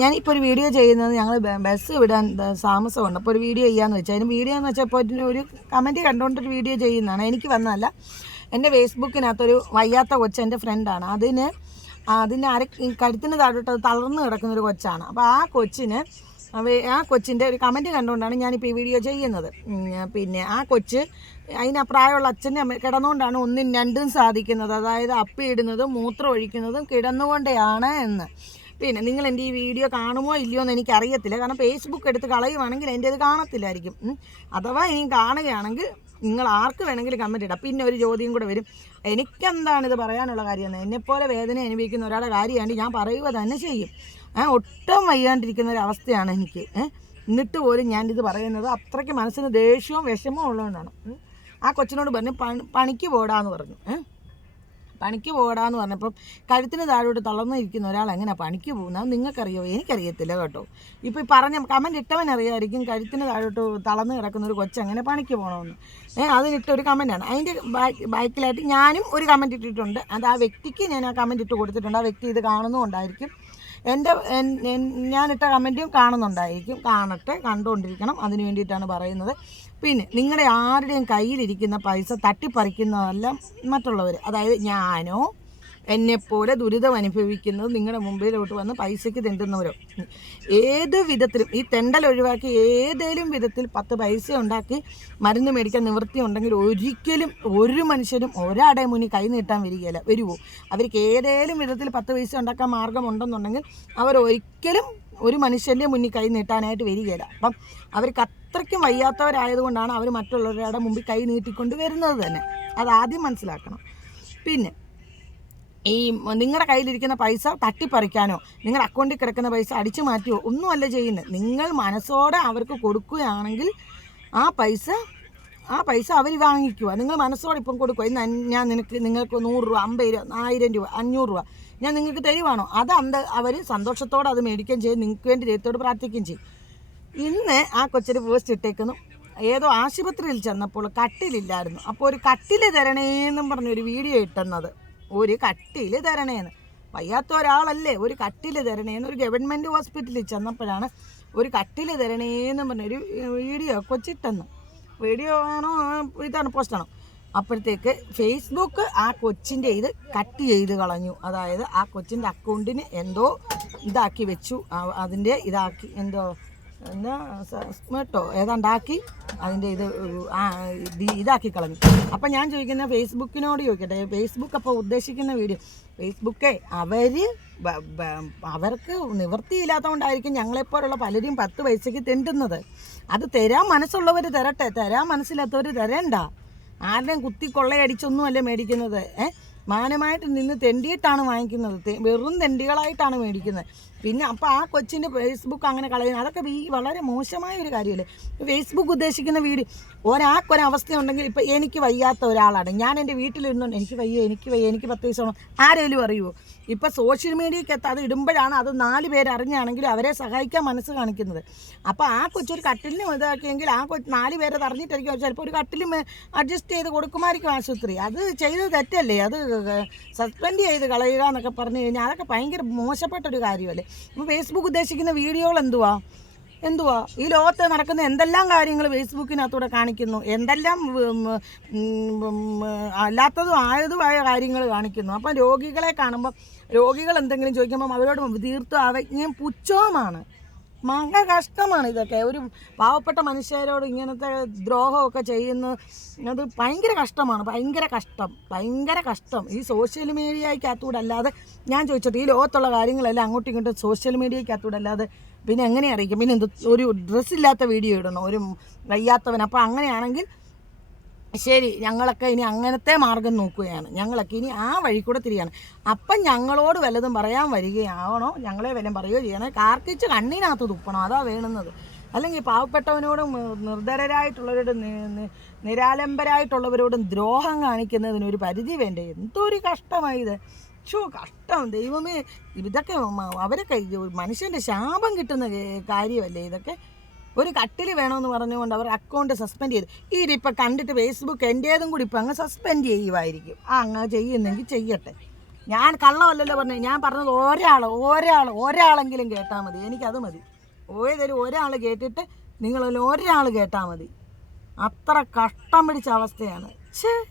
ഞാനിപ്പോൾ ഒരു വീഡിയോ ചെയ്യുന്നത് ഞങ്ങൾ ബസ് വിടാൻ താമസമുണ്ട്. അപ്പോൾ ഒരു വീഡിയോ ചെയ്യാമെന്ന് വെച്ചാൽ അതിന് വീഡിയോ എന്ന് വെച്ചാൽ ഇപ്പോൾ ഒരു കമൻറ്റ് കണ്ടുകൊണ്ടൊരു വീഡിയോ ചെയ്യുന്നതാണ്. എനിക്ക് വന്നതല്ല, എൻ്റെ ഫേസ്ബുക്കിനകത്തൊരു വയ്യാത്ത കൊച്ച് എൻ്റെ ഫ്രണ്ടാണ്. അതിന് കഴുത്തിന് താഴോട്ട് തളർന്ന് കിടക്കുന്നൊരു കൊച്ചാണ്. അപ്പോൾ ആ കൊച്ചിൻ്റെ ഒരു കമൻറ്റ് കണ്ടുകൊണ്ടാണ് ഞാനിപ്പോൾ ഈ വീഡിയോ ചെയ്യുന്നത്. പിന്നെ ആ കൊച്ച് അതിന് പ്രായമുള്ള അച്ഛൻ്റെ അമ്മ കിടന്നുകൊണ്ടാണ് ഒന്നും രണ്ടും സാധിക്കുന്നത്. അതായത് അപ്പിയിടുന്നതും മൂത്രം ഒഴിക്കുന്നതും കിടന്നുകൊണ്ടാണ് എന്ന്. പിന്നെ നിങ്ങൾ എൻ്റെ ഈ വീഡിയോ കാണുമോ ഇല്ലയോ എന്ന് എനിക്കറിയത്തില്ല. കാരണം ഫേസ്ബുക്ക് എടുത്ത് കളയുവാണെങ്കിൽ എൻ്റെ അത് കാണത്തില്ലായിരിക്കും. അഥവാ ഇനി കാണുകയാണെങ്കിൽ നിങ്ങൾ ആർക്ക് വേണമെങ്കിലും കമൻറ്റ് ഇടാം. പിന്നെ ഒരു ചോദ്യം കൂടെ വരും, എനിക്കെന്താണ് ഇത് പറയാനുള്ള കാര്യമെന്ന്. എന്നെപ്പോലെ വേദന അനുഭവിക്കുന്ന ഒരാളുടെ കാര്യമാണ് ഞാൻ പറയുക തന്നെ ചെയ്യും. ഒട്ടും വയ്യാണ്ടിരിക്കുന്ന ഒരു അവസ്ഥയാണ് എനിക്ക്. എന്നിട്ട് പോലും ഞാനിത് പറയുന്നത് അത്രയ്ക്ക് മനസ്സിന് ദേഷ്യവും വിഷമവും ഉള്ളതുകൊണ്ടാണ്. ആ കൊച്ചിനോട് പറഞ്ഞു പണിക്ക് പോടാന്ന് പറഞ്ഞു. പണിക്ക് പോടാന്ന് പറഞ്ഞപ്പം കഴുത്തിന് താഴോട്ട് തളർന്നിരിക്കുന്ന ഒരാൾ എങ്ങനെ പണിക്ക് പോകുന്നത് നിങ്ങൾക്കറിയോ? എനിക്കറിയത്തില്ല കേട്ടോ. ഇപ്പോൾ ഈ പറഞ്ഞ കമൻറ്റ് ഇട്ടവനറിയായിരിക്കും കഴുത്തിന് താഴോട്ട് തളർന്ന് കിടക്കുന്ന ഒരു കൊച്ചെങ്ങനെ പണിക്ക് പോകണമെന്ന്. അതിനിട്ടൊരു കമൻറ്റാണ്. അതിൻ്റെ ബാക്കിലായിട്ട് ഞാനും ഒരു കമൻറ്റ് ഇട്ടിട്ടുണ്ട്. അത് ആ വ്യക്തിക്ക് ഞാൻ ആ കമൻറ്റ് ഇട്ട് കൊടുത്തിട്ടുണ്ട്. ആ വ്യക്തി ഇത് കാണുന്നുണ്ടായിരിക്കും. ഞാനിട്ട കമൻറ്റും കാണുന്നുണ്ടായിരിക്കും. കാണട്ടെ, കണ്ടുകൊണ്ടിരിക്കണം. അതിന് വേണ്ടിയിട്ടാണ് പറയുന്നത്. പിന്നെ നിങ്ങളുടെ ആരുടെയും കയ്യിലിരിക്കുന്ന പൈസ തട്ടിപ്പറിക്കുന്നതല്ല മറ്റുള്ളവർ. അതായത് ഞാനോ എന്നെപ്പോലെ ദുരിതം അനുഭവിക്കുന്നത് നിങ്ങളുടെ മുമ്പിലോട്ട് വന്ന് പൈസയ്ക്ക് തെണ്ടുന്നവരോ ഏത് വിധത്തിലും ഈ തെണ്ടൽ ഒഴിവാക്കി ഏതെങ്കിലും വിധത്തിൽ 10 പൈസ ഉണ്ടാക്കി മരുന്ന് മേടിക്കാൻ നിവൃത്തി ഉണ്ടെങ്കിൽ ഒരിക്കലും ഒരു മനുഷ്യരും ഒരാടെ മുന്നിൽ കൈ നീട്ടാൻ വരുമോ? അവർക്ക് ഏതെങ്കിലും വിധത്തിൽ 10 പൈസ ഉണ്ടാക്കാൻ മാർഗമുണ്ടെന്നുണ്ടെങ്കിൽ അവരൊരിക്കലും ഒരു മനുഷ്യൻ്റെ മുന്നിൽ കൈ നീട്ടാനായിട്ട് വരികയില്ല. അപ്പം അവർക്ക് അത്രയ്ക്കും വയ്യാത്തവരായതുകൊണ്ടാണ് അവർ മറ്റുള്ളവരുടെ മുമ്പിൽ കൈ നീട്ടിക്കൊണ്ട് വരുന്നത് തന്നെ. അതാദ്യം മനസ്സിലാക്കണം. പിന്നെ ഈ നിങ്ങളുടെ കയ്യിലിരിക്കുന്ന പൈസ തട്ടിപ്പറിക്കാനോ നിങ്ങളുടെ അക്കൗണ്ടിൽ കിടക്കുന്ന പൈസ അടിച്ചു മാറ്റിയോ ഒന്നുമല്ല ചെയ്യുന്നത്. നിങ്ങൾ മനസ്സോടെ അവർക്ക് കൊടുക്കുകയാണെങ്കിൽ ആ പൈസ അവർ വാങ്ങിക്കുക. നിങ്ങൾ മനസ്സോടെ ഇപ്പം കൊടുക്കുക. ഇന്ന് ഞാൻ നിങ്ങൾക്ക് 100 രൂപ, 50 രൂപ, 1000 രൂപ, 500 രൂപ ഞാൻ നിങ്ങൾക്ക് തരുവാണോ? അത് അവർ സന്തോഷത്തോടെ അത് മേടിക്കുകയും ചെയ്യും. നിങ്ങൾക്ക് വേണ്ടി ദൈവത്തോട് പ്രാർത്ഥിക്കുകയും ചെയ്യും. ഇന്ന് ആ കൊച്ചൊരു പോസ്റ്റ് ഇട്ടേക്കുന്നു. ഏതോ ആശുപത്രിയിൽ ചെന്നപ്പോൾ കട്ടിലില്ലായിരുന്നു. അപ്പോൾ ഒരു കട്ടിൽ തരണേന്നും പറഞ്ഞൊരു വീഡിയോ ഇട്ടുന്നത്. ഒരു കട്ടിൽ തരണേന്ന്, വയ്യാത്ത ഒരാളല്ലേ ഒരു കട്ടിൽ തരണേന്ന്. ഒരു ഗവൺമെൻറ് ഹോസ്പിറ്റലിൽ ചെന്നപ്പോഴാണ് ഒരു കട്ടിൽ തരണേന്നും പറഞ്ഞൊരു വീഡിയോ കൊച്ചിട്ടെന്ന്. വീഡിയോ ആണോ ഇതാണ് പോസ്റ്റാണോ? അപ്പോഴത്തേക്ക് ഫേസ്ബുക്ക് ആ കൊച്ചിൻ്റെ ഇത് കട്ട് ചെയ്ത് കളഞ്ഞു. അതായത് ആ കൊച്ചിൻ്റെ അക്കൗണ്ടിന് എന്തോ ഇതാക്കി വെച്ചു. അതിൻ്റെ എന്തോ സ്മേട്ടോ ഏതാണ്ടാക്കി അതിൻ്റെ ഇതാക്കി കളഞ്ഞു. അപ്പം ഞാൻ ചോദിക്കുന്ന ഫേസ്ബുക്കിനോട് ചോദിക്കട്ടെ, ഫേസ്ബുക്ക് അപ്പോൾ ഉദ്ദേശിക്കുന്ന വീഡിയോ ഫേസ്ബുക്കേ അവർക്ക് നിവൃത്തിയില്ലാത്തതുകൊണ്ടായിരിക്കും ഞങ്ങളെപ്പോലുള്ള പലരും 10 പൈസയ്ക്ക് തെണ്ടുന്നത്. അത് തരാൻ മനസ്സുള്ളവർ തരട്ടെ, തരാൻ മനസ്സിലാത്തവർ തരണ്ട. ആരുടെയും കുത്തി കൊള്ളയടിച്ചൊന്നുമല്ല മേടിക്കുന്നത്. മാനമായിട്ട് നിന്ന് തെണ്ടിയിട്ടാണ് വാങ്ങിക്കുന്നത്. വെറും തെണ്ടികളായിട്ടാണ് മേടിക്കുന്നത്. പിന്നെ അപ്പോൾ ആ കൊച്ചിൻ്റെ ഫേസ്ബുക്ക് അങ്ങനെ കളയുന്നത് അതൊക്കെ വളരെ മോശമായ ഒരു കാര്യമല്ലേ? ഫേസ്ബുക്ക് ഉദ്ദേശിക്കുന്ന വീഡിയോ ഒരാൾക്കൊരവസ്ഥ ഉണ്ടെങ്കിൽ ഇപ്പം എനിക്ക് വയ്യാത്ത ഒരാളാണ്, ഞാൻ എൻ്റെ വീട്ടിലിരുന്നുണ്ട് എനിക്ക് വയ്യ എനിക്ക് 10 പൈസ വേണം, ആരെങ്കിലും അറിയുമോ? ഇപ്പം സോഷ്യൽ മീഡിയയ്ക്കകത്ത് അത് ഇടുമ്പോഴാണ് അത് 4 പേര് അറിഞ്ഞാണെങ്കിലും അവരെ സഹായിക്കാൻ മനസ്സ് കാണിക്കുന്നത്. അപ്പോൾ ആ കൊച്ചൊരു കട്ടിലിന് ഇതാക്കിയെങ്കിൽ ആ 4 പേരത് അറിഞ്ഞിട്ടായിരിക്കും ചിലപ്പോൾ ഒരു കട്ടിലും അഡ്ജസ്റ്റ് ചെയ്ത് കൊടുക്കുമായിരിക്കും ആശുപത്രി. അത് ചെയ്തത് തെറ്റല്ലേ? അത് സസ്പെൻഡ് ചെയ്ത് കളയുക എന്നൊക്കെ പറഞ്ഞു കഴിഞ്ഞാൽ അതൊക്കെ ഭയങ്കര മോശപ്പെട്ടൊരു കാര്യമല്ലേ? അപ്പോൾ ഫേസ്ബുക്ക് ഉദ്ദേശിക്കുന്ന വീഡിയോകൾ എന്തുവാ ഈ ലോകത്ത് നടക്കുന്ന എന്തെല്ലാം കാര്യങ്ങൾ ഫേസ്ബുക്കിനകത്തൂടെ കാണിക്കുന്നു, എന്തെല്ലാം അല്ലാത്തതും ആയതുമായ കാര്യങ്ങൾ കാണിക്കുന്നു. അപ്പം രോഗികളെ കാണുമ്പം രോഗികൾ എന്തെങ്കിലും ചോദിക്കുമ്പം അവരോട് തീർത്തും അവജ്ഞയും പുച്ഛവുമാണ്. മഹാ കഷ്ടമാണ് ഇതൊക്കെ. ഒരു പാവപ്പെട്ട മനുഷ്യരോട് ഇങ്ങനത്തെ ദ്രോഹമൊക്കെ ചെയ്യുന്നത് ഭയങ്കര കഷ്ടമാണ്. ഭയങ്കര കഷ്ടം. ഈ സോഷ്യൽ മീഡിയയ്ക്കകത്തൂടെ അല്ലാതെ ഞാൻ ചോദിച്ചിട്ട് ഈ ലോകത്തുള്ള കാര്യങ്ങളെല്ലാം അങ്ങോട്ടും ഇങ്ങോട്ടും സോഷ്യൽ മീഡിയയ്ക്കകത്തൂടെ അല്ലാതെ പിന്നെ എങ്ങനെ അറിയിക്കും? പിന്നെ ഒരു ഡ്രസ്സില്ലാത്ത വീഡിയോ ഇടണം ഒരു വയ്യാത്തവൻ. അപ്പോൾ അങ്ങനെയാണെങ്കിൽ ശരി, ഞങ്ങളൊക്കെ ഇനി അങ്ങനത്തെ മാർഗം നോക്കുകയാണ്. ഞങ്ങളൊക്കെ ഇനി ആ വഴി കൂടെ തിരിയാണ്. അപ്പം ഞങ്ങളോട് വല്ലതും പറയാൻ വരികയാവണോ, ഞങ്ങളെ വല്ലതും പറയുകയോ ചെയ്യണേ, കാർക്കിച്ച് കണ്ണിനകത്ത് തുപ്പണം, അതാ വേണുന്നത്. അല്ലെങ്കിൽ പാവപ്പെട്ടവനോടും നിർധരരായിട്ടുള്ളവരോടും നിരാലംബരായിട്ടുള്ളവരോടും ദ്രോഹം കാണിക്കുന്നതിനൊരു പരിധി വേണ്ടേ? എന്തൊരു കഷ്ടമായത്! കഷ്ടം ദൈവമേ! ഇതൊക്കെ അവരൊക്കെ മനുഷ്യൻ്റെ ശാപം കിട്ടുന്ന കാര്യമല്ലേ ഇതൊക്കെ? ഒരു കട്ടിൽ വേണമെന്ന് പറഞ്ഞുകൊണ്ട് അവർ അക്കൗണ്ട് സസ്പെൻഡ് ചെയ്തു. ഇതിപ്പോൾ കണ്ടിട്ട് ഫേസ്ബുക്ക് എൻ്റേതും കൂടി ഇപ്പം അങ്ങ് സസ്പെൻഡ് ചെയ്യുമായിരിക്കും. അങ്ങ് ചെയ്യുന്നെങ്കിൽ ചെയ്യട്ടെ. ഞാൻ കള്ളമല്ലല്ലോ പറഞ്ഞത്. ഞാൻ പറഞ്ഞത് ഒരാളെങ്കിലും കേട്ടാൽ മതി. എനിക്കത് മതി. ഒരാൾ കേട്ടിട്ട് നിങ്ങളിൽ ഒരാൾ കേട്ടാൽ മതി. അത്ര കഷ്ടം പിടിച്ച അവസ്ഥയാണ്. ഛേ.